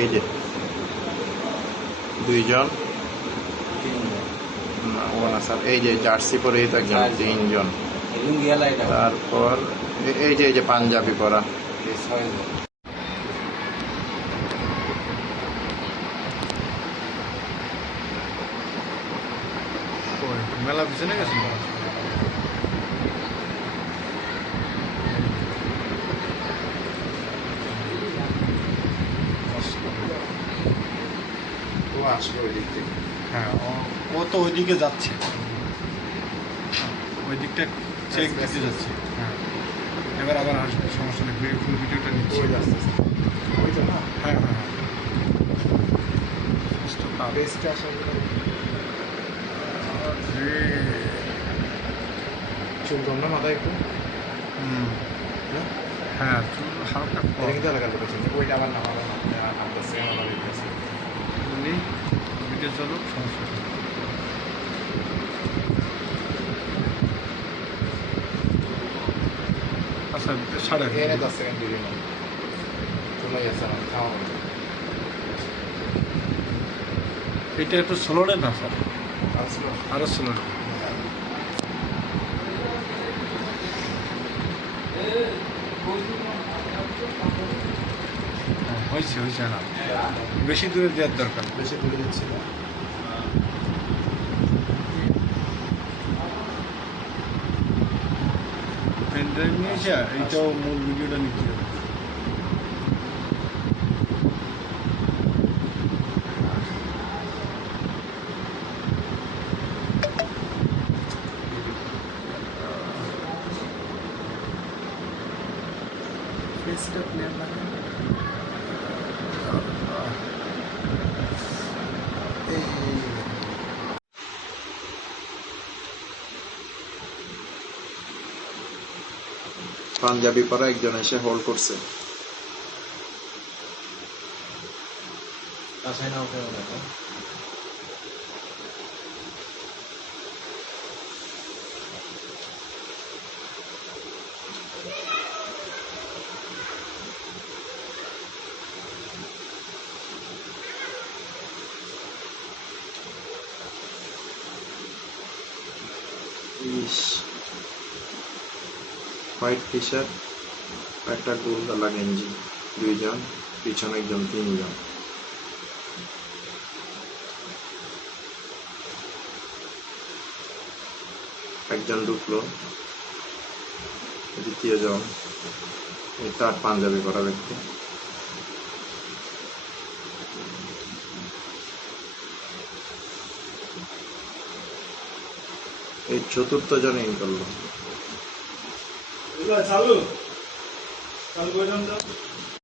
এই যে দুইজন, ও না স্যার, এই যে জার্সি পরে এই তো একজন, তিনজন। তারপর এই যে পাঞ্জাবি পরা, মেলা পিছনে গেছিল। ও আসবে ওই দিক থেকে। হ্যাঁ, ও তো ওইদিকে যাচ্ছে, ওই দিকটা চেক দিতে যাচ্ছে। হ্যাঁ, এবার আবার আসবে, সমস্যা নেই, ফুল ভিডিওটা নিচ্ছি। ওই যাচ্ছে ওই তো না। হ্যাঁ হ্যাঁ হ্যাঁ, বেস্টে আসার চুল কম না মাথায় একটু। হ্যাঁ, চুল হালকা এটা কিন্তু এলাকার লোক আছে, ওইটা আবার না ভালো না, কাঁদতেছে আমার দেখতেছে। ভিডিও চলো, সমস্যা নেই। আচ্ছা, সাড়ে এনে 10 সেকেন্ড দিবি না, চলে যাচ্ছে না, খাওয়া হবে। এটা একটু স্লো নেন না স্যার, আসলো আরও স্লো নেন। হয়েছে হয়েছে না, বেশি দূরে দেওয়ার দরকার। বেশি দূরে দিচ্ছি না। পেন ড্রাইভ নিয়েছে, এইটাও মূল ভিডিওটা নিতে হবে। ফেসটা ক্লিয়ার না, পাঞ্জাবি পরা একজন এসে হোল্ড করছে। ইস, হোয়াইট টি শার্ট, একটা গোলগালা গেঞ্জি, দুইজন, পিছনে একজন, তিনজন। একজন ঢুকলো, দ্বিতীয় জন, তার পাঞ্জাবি পরা ব্যক্তি। এই চতুর্থ জন ইন করলো। চালু চালু করে